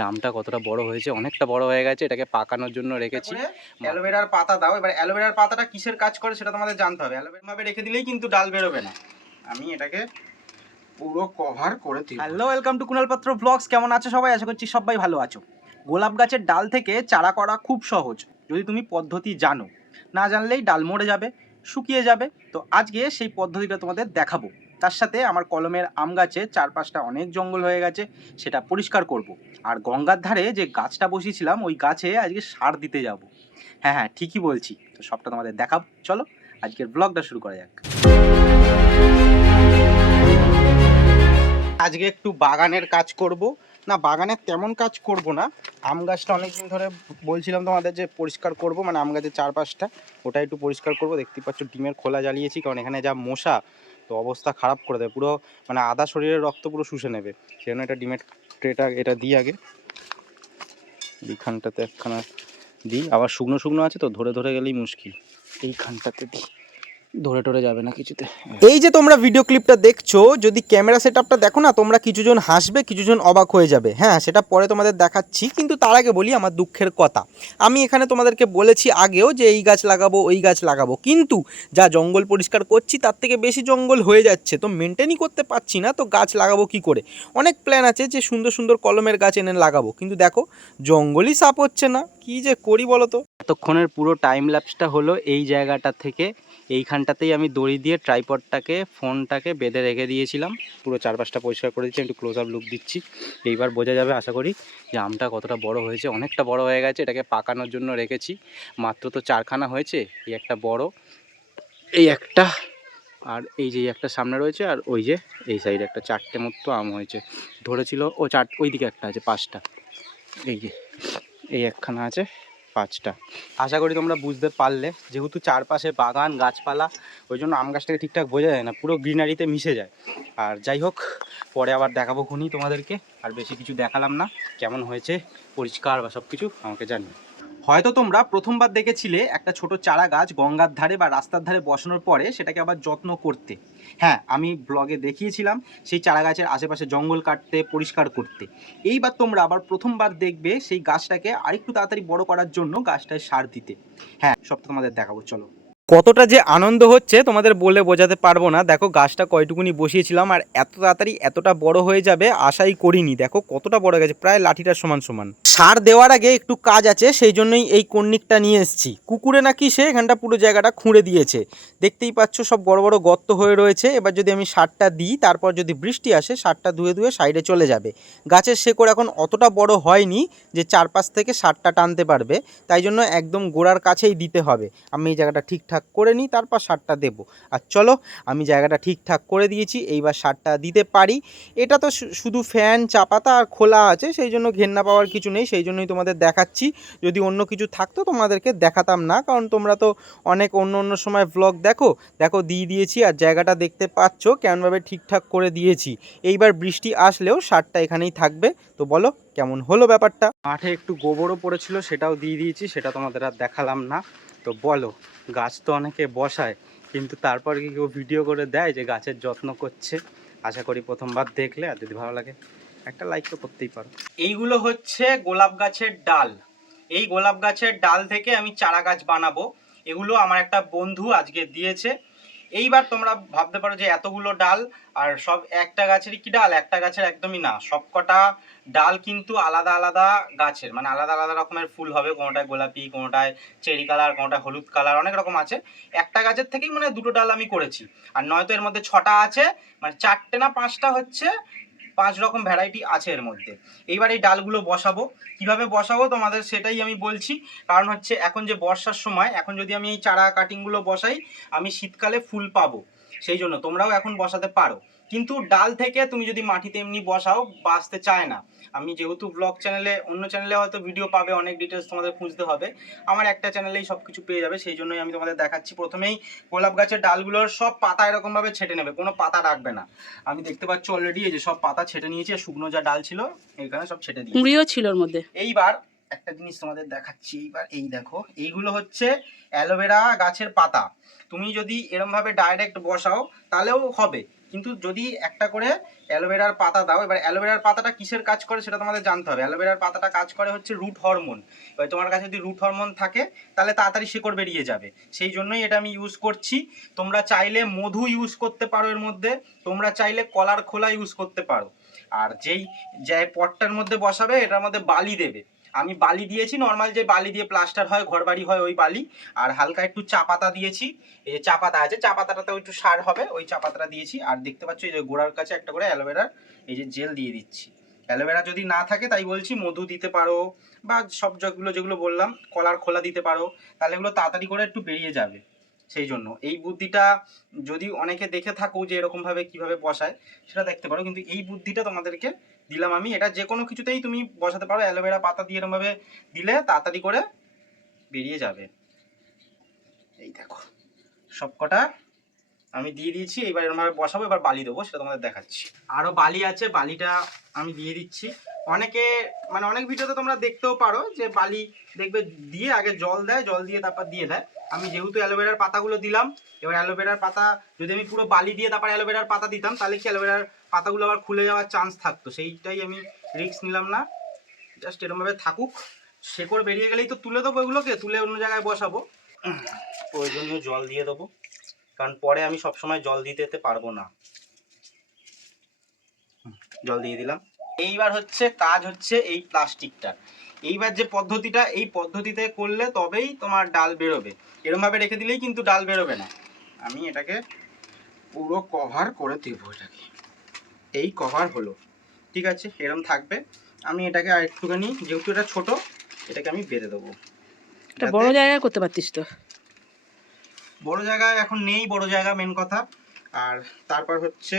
যে আমটা কতটা বড় হয়েছে অনেকটা বড় হয়ে গেছে এটাকে পাকানোর জন্য রেখেছি। অ্যালোভেরার পাতা দাও এবার অ্যালোভেরার পাতাটা কিসের কাজ করে সেটা তোমাদের জানতে হবে। অ্যালোভেরা ভাবে রেখে দিলেই কিন্তু ডাল বেরোবে না। আমি এটাকে পুরো কভার করে দিই হ্যালো ওয়েলকাম টু কুনাল পাত্র ব্লগস কেমন আছো সবাই? আশা করছি সবাই ভালো আছো। গোলাপ গাছের ডাল থেকে চারা করা খুব সহজ। যদি তুমি পদ্ধতি জানো না জানলেই ডাল মরে যাবে। শুকিয়ে যাবে। তো আজকে সেই পদ্ধতিটা তোমাদের দেখাবো। তার সাথে আমার কলমের আম গাছে চারপাশটা অনেক জঙ্গল হয়ে গেছে, সেটা পরিষ্কার করব। আর গঙ্গার ধারে যে গাছটা বসিয়েছিলাম, ওই গাছে আজকে সার দিতে যাব। হ্যাঁ হ্যাঁ ঠিকই বলছি। তো সবটা তোমাদের দেখাবো। চলো, আজকের ব্লগটা শুরু করা যাক। আজকে একটু বাগানের কাজ করব। না বাগানের তেমন কাজ করব না। আম গাছটা অনেকদিন ধরে বলছিলাম তোমাদের যে পরিষ্কার করব মানে আম গাছের চারপাশটা ওটা একটু পরিষ্কার করব। দেখতে পাচ্ছ ডিমের খোলা জ্বালিয়েছি, কারণ এখানে যা মশা, তো অবস্থা খারাপ করে দেবে পুরো মানে আধা শরীরের রক্ত পুরো শুষে নেবে। সেজন্য এটা ডিমের ট্রেটা, এটা দিই আগে। এইখানটাতে একখানা দিই। আবার শুকনো শুকনো আছে তো, ধরে ধরে গেলেই মুশকিল। এইখানটাতে দিই। ধরে টরে যাবে না কিছুতে। এই যে তোমরা ভিডিও ক্লিপটা দেখছ যদি ক্যামেরা সেটআপটা দেখো না তোমরা কিছুজন হাসবে কিছুজন অবাক হয়ে যাবে। হ্যাঁ সেটা পরে তোমাদের দেখাচ্ছি কিন্তু তার আগে বলি আমার দুঃখের কথা। আমি এখানে তোমাদেরকে বলেছি আগেও যে এই গাছ লাগাবো ওই গাছ লাগাবো। কিন্তু যা জঙ্গল পরিষ্কার করছি তার থেকে বেশি জঙ্গল হয়ে যাচ্ছে। তো মেনটেনই করতে পারছি না তো গাছ লাগাবো কি করে? অনেক প্ল্যান আছে যে সুন্দর সুন্দর কলমের গাছ এনে লাগাবো। কিন্তু দেখো জঙ্গলই সাপ হচ্ছে না। কি যে করি বলো তো? এতক্ষণের পুরো টাইম ল্যাপসটা হলো এই জায়গাটা থেকে এইখানটাতেই আমি দড়ি দিয়ে ট্রাইপডটাকে ফোনটাকে বেঁধে রেখে দিয়েছিলাম। পুরো চারপাশটা পরিষ্কার করে দিচ্ছি, একটু ক্লোজ আপ লুক দিচ্ছি। এইবার বোঝা যাবে, আশা করি যে আমটা কতটা বড় হয়েছে। অনেকটা বড় হয়ে গেছে, এটাকে পাকানোর জন্য রেখেছি। মাত্র তো চারখানা হয়েছে, এই একটা বড়, এই একটা, আর এই যে একটা সামনে রয়েছে, আর ওই যে এই সাইডে একটা চারটে মতো আম হয়েছে। ধরেছিল, ও চার ওই দিকে একটা আছে, পাঁচটা। এই যে, এই একখানা আছে। পাঁচটা। আশা করি তোমরা বুঝতে পারলে, যেহেতু চারপাশে বাগান, গাছপালা, ওই জন্য আম গাছটাকে ঠিকঠাক বোঝা যায় না, পুরো গ্রিনারিতে মিশে যায়। আর যাই হোক, পরে আবার দেখাবো খুনি তোমাদেরকে, আর বেশি কিছু দেখালাম না, কেমন হয়েছে, পরিষ্কার বা সব কিছু আমাকে জানিও। হয়তো তোমরা প্রথমবার দেখেছিলে একটা ছোট চারা গাছ গঙ্গার ধারে বা রাস্তার ধারে বসানোর পরে সেটাকে আবার যত্ন করতে। হ্যাঁ আমি ব্লগে দেখিয়েছিলাম সেই চারা গাছের আশেপাশে জঙ্গল কাটতে, পরিষ্কার করতে। এইবার তোমরা আবার প্রথমবার দেখবে সেই গাছটাকে আরেকটু তাড়াতাড়ি বড় করার জন্য গাছটায় সার দিতে। হ্যাঁ সব তোমাদের দেখাবো, চলো। কতটা যে আনন্দ হচ্ছে তোমাদের বলে বোঝাতে পারব না। দেখো, গাছটা কয়টুকুনি বসিয়েছিলাম আর এত তাড়াতাড়ি এতটা বড় হয়ে যাবে আশাই করিনি। দেখো, কতটা বড় গেছে, প্রায় লাঠিটার সমান সমান। সার দেওয়ার আগে একটু কাজ আছে, সেই জন্যই এই কন্নিকটা নিয়ে এসেছি। কুকুরে নাকি সে এখানটা পুরো জায়গাটা খুঁড়ে দিয়েছে। দেখতেই পাচ্ছ, সব বড় বড় গর্ত হয়ে রয়েছে। এবার যদি আমি সারটা দিই, তারপর যদি বৃষ্টি আসে, সারটা ধুয়ে ধুয়ে সাইডে চলে যাবে। গাছের শেকড় এখন অতটা বড় হয়নি যে চারপাশ থেকে সারটা টানতে পারবে। তাই জন্য একদম গোড়ার কাছেই দিতে হবে। আমি এই জায়গাটা ঠিকঠাক করে নিই, তারপর সারটা দেবো। আর চলো, আমি জায়গাটা ঠিকঠাক করে দিয়েছি, এইবার সারটা দিতে পারি। এটা তো শুধু ফ্যান, চাপাতা আর খোলা আছে, সেই জন্য ঘেন্না পাওয়ার কিছু নেই, সেই জন্যই তোমাদের দেখাচ্ছি। যদি অন্য কিছু থাকতো তোমাদেরকে দেখাতাম না, কারণ তোমরা তো অনেক অন্য অন্য সময় ব্লগ দেখো। দেখো, দিয়ে দিয়েছি আর জায়গাটা দেখতে পাচ্ছ, কেমনভাবে ঠিকঠাক করে দিয়েছি। এইবার বৃষ্টি আসলেও সারটা এখানেই থাকবে। তো বলো, কেমন হলো ব্যাপারটা? মাঠে একটু গোবরও পড়েছিল, সেটাও দিয়ে দিয়েছি, সেটা তোমাদের আর দেখালাম না। তো বলো, গাছ তো অনেকে বসায়, কিন্তু তারপর কি কেউ ভিডিও করে দেয় যে গাছের যত্ন করছে? আশা করি প্রথমবার দেখলে, আর যদি ভালো লাগে, একটা লাইক তো করতেই পারো। এইগুলো হচ্ছে গোলাপ গাছের ডাল। এই গোলাপ গাছের ডাল থেকে আমি চারা গাছ বানাবো। এগুলো আমার একটা বন্ধু আজকে দিয়েছে এইবার তোমরা ভাবতে পারো যে এতগুলো ডাল, আর সব একটা গাছেরই কি ডাল? একটা গাছের একদমই না। সবকটা ডাল কিন্তু আলাদা আলাদা গাছের মানে আলাদা আলাদা রকমের ফুল হবে। কোনোটায় গোলাপি, কোনোটায় চেরি কালার, কোনোটায় হলুদ কালার, অনেক রকম আছে। একটা গাছের থেকেই মানে দুটো ডাল আমি করেছি। আর নয়তো এর মধ্যে ছটা আছে মানে চারটে না পাঁচটা হচ্ছে পাঁচ রকম ভ্যারাইটি আছে এর মধ্যে। এইবার এই ডালগুলো বসাবো। কীভাবে বসাবো তোমাদের সেটাই আমি বলছি। কারণ হচ্ছে এখন যে বর্ষার সময়, এখন যদি আমি এই চারা কাটিংগুলো বসাই, আমি শীতকালে ফুল পাবো। সেই জন্য তোমরাও এখন বসাতে পারো। কিন্তু ডাল থেকে তুমি যদি মাটিতে এমনি বসাও বাঁচতে চায় না। আমি যেহেতু ব্লগ চ্যানেলে অন্য চ্যানেলে হয়তো ভিডিও পাবে অনেক ডিটেলস তোমাদের খুঁজতে হবে। আমার একটা চ্যানেলেই সব কিছু পেয়ে যাবে সেই জন্যই আমি তোমাদের দেখাচ্ছি। প্রথমেই গোলাপ গাছের ডালগুলোর সব পাতা এরকমভাবে ছেটে নেবে কোনো পাতা রাখবে না। আমি দেখতে পাচ্ছি অলরেডি এই যে সব পাতা ছেটে নিয়েছি শুকনো যা ডাল ছিল এখানে সব ছেটে দিয়েছি। ছিল ওর মধ্যে। এইবার একটা জিনিস তোমাদের দেখাচ্ছি এইবার এই দেখো এইগুলো হচ্ছে অ্যালোভেরা গাছের পাতা। তুমি যদি এরমভাবে ডাইরেক্ট বসাও তাহলেও হবে। কিন্তু যদি একটা করে অ্যালোভেরার পাতা দাও, এবার অ্যালোভেরার পাতাটা কিসের কাজ করে সেটা তোমাদের জানতে হবে। অ্যালোভেরার পাতাটা কাজ করে হচ্ছে রুট হরমোন। এবার তোমার কাছে যদি রুট হরমোন থাকে, তাহলে তাড়াতাড়ি শিকড় বেরিয়ে যাবে। সেই জন্যই এটা আমি ইউজ করছি। তোমরা চাইলে মধু ইউজ করতে পারো এর মধ্যে, তোমরা চাইলে কলার খোলা ইউজ করতে পারো। আর যেই, যে পটটার মধ্যে বসাবে, এটার মধ্যে বালি দেবে। আমি বালি দিয়েছি নর্মাল যে বালি দিয়ে প্লাস্টার হয় ঘর বাড়ি হয়, ওই বালি। আর হালকা একটু চা পাতা দিয়েছি। এই যে চা পাতা আছে, চা পাতাটাতেও একটু সার হবে, ওই চা পাতাটা দিয়েছি। আর দেখতে পাচ্ছ, এই যে গোড়ার কাছে একটা করে অ্যালোভেরার এই যে জেল দিয়ে দিচ্ছি। অ্যালোভেরা যদি না থাকে, তাই বলছি মধু দিতে পারো, বা সব যেগুলো যেগুলো বললাম, কলার খোলা দিতে পারো, তাহলে এগুলো তাড়াতাড়ি করে একটু বেরিয়ে যাবে। সেই জন্য। এই বুদ্ধিটা যদি অনেকে দেখে থাকো যে এরকমভাবে কীভাবে বসায়, সেটা দেখতে পারো। কিন্তু এই বুদ্ধিটা তোমাদেরকে দিলাম আমি। এটা যে কোনো কিছুতেই তুমি বসাতে পারো। অ্যালোভেরা পাতা দিয়ে এরকমভাবে দিলে তাড়াতাড়ি করে বেরিয়ে যাবে। এই দেখো, সবকটা আমি দিয়ে দিয়েছি, এবার এরকমভাবে বসাবো, এবার বালি দেবো, সেটা তোমাদের দেখাচ্ছি। আরও বালি আছে, বালিটা আমি দিয়ে দিচ্ছি। অনেকে মানে অনেক ভিডিওতে তোমরা দেখতেও পারো যে বালি দেখবে দিয়ে আগে জল দেয়, জল দিয়ে তারপর দিয়ে দেয়। আমি যেহেতু অ্যালোভেরার পাতাগুলো দিলাম, এবার অ্যালোভেরার পাতা, যদি আমি পুরো বালি দিয়ে তারপর অ্যালোভেরার পাতা দিতাম, তাহলে কি অ্যালোভেরার পাতাগুলো আবার খুলে যাওয়ার চান্স থাকতো? সেইটাই আমি রিস্ক নিলাম না। জাস্ট এরকমভাবে থাকুক। শেকড় বেরিয়ে গেলেই তো তুলে দেবো এগুলোকে, তুলে অন্য জায়গায় বসাবো। প্রয়োজনীয় জল দিয়ে দেবো। কারণ পরে আমি সবসময় জল দিতে যেতে পারব না। জল দিয়ে দিলাম। এইবার হচ্ছে কাজ হচ্ছে এই প্লাস্টিকটা। এইবার যে পদ্ধতিটা এই পদ্ধতিতে করলে তবেই তোমার ডাল বেরোবে। এরমভাবে রেখে দিলেই কিন্তু ডাল বেরোবে না। আমি এটাকে পুরো কভার করে দেবো এটাকে। এই কভার হলো। ঠিক আছে এরম থাকবে। আমি এটাকে আর একটুখানি যেহেতু এটা ছোট এটাকে আমি বেঁধে দেবো। যাতে- বড় জায়গায় করতে পারতিস তো। বড় জায়গায় এখন নেই বড় জায়গা মেন কথা। আর তারপর হচ্ছে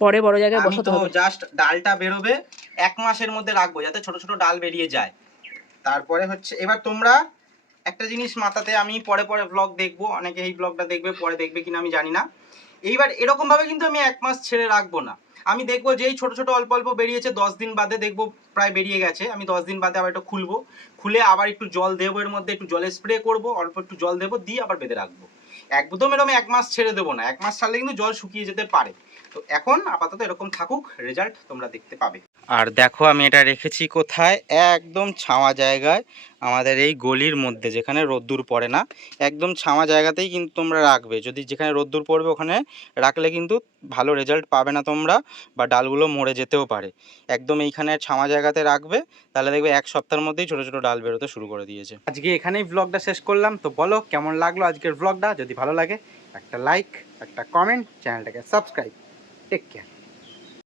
পরে বড় জায়গায় আমি বসাতে তো হবে। জাস্ট ডালটা বেরোবে এক মাসের মধ্যে রাখব যাতে ছোট ছোট ডাল বেরিয়ে যায়। তারপরে হচ্ছে এবার তোমরা একটা জিনিস মাথাতে আমি পরে পরে ব্লগ দেখব অনেকে এই ব্লগটা দেখবে পরে দেখবে কিনা আমি জানি না। এইবার এরকম ভাবে কিন্তু আমি এক মাস ছেড়ে রাখব না। আমি দেখব যেই ছোট ছোট অল্প অল্প বেরিয়েছে, দশ দিন বাদে দেখব প্রায় বেরিয়ে গেছে। আমি দশ দিন বাদে আবার একটু খুলবো। খুলে আবার একটু জল দেব, এর মধ্যে একটু জলে স্প্রে করব, অল্প একটু জল দেবো, দিয়ে আবার বেঁধে রাখব। একদম এরকম এক মাস ছেড়ে দেবো না। এক মাস ছাড়লে কিন্তু জল শুকিয়ে যেতে পারে। তো এখন আপাতত এরকম থাকুক রেজাল্ট তোমরা দেখতে পাবে। আর দেখো আমি এটা রেখেছি কোথায়? একদম ছাওয়া জায়গায় আমাদের এই গলির মধ্যে যেখানে রোদ্দুর পড়ে না। একদম ছাওয়া জায়গাতেই কিন্তু তোমরা রাখবে। যদি যেখানে রোদ্দুর পড়বে ওখানে রাখলে কিন্তু ভালো রেজাল্ট পাবে না তোমরা বা ডালগুলো মরে যেতেও পারে। একদম এইখানে ছাওয়া জায়গাতে রাখবে তাহলে দেখবে এক সপ্তাহের মধ্যেই ছোটো ছোটো ডাল বেরোতে শুরু করে দিয়েছে। আজকে এখানেই ব্লগটা শেষ করলাম। তো বলো কেমন লাগল আজকের ব্লগটা যদি ভালো লাগে একটা লাইক একটা কমেন্ট চ্যানেলটাকে সাবস্ক্রাইব टेक केयर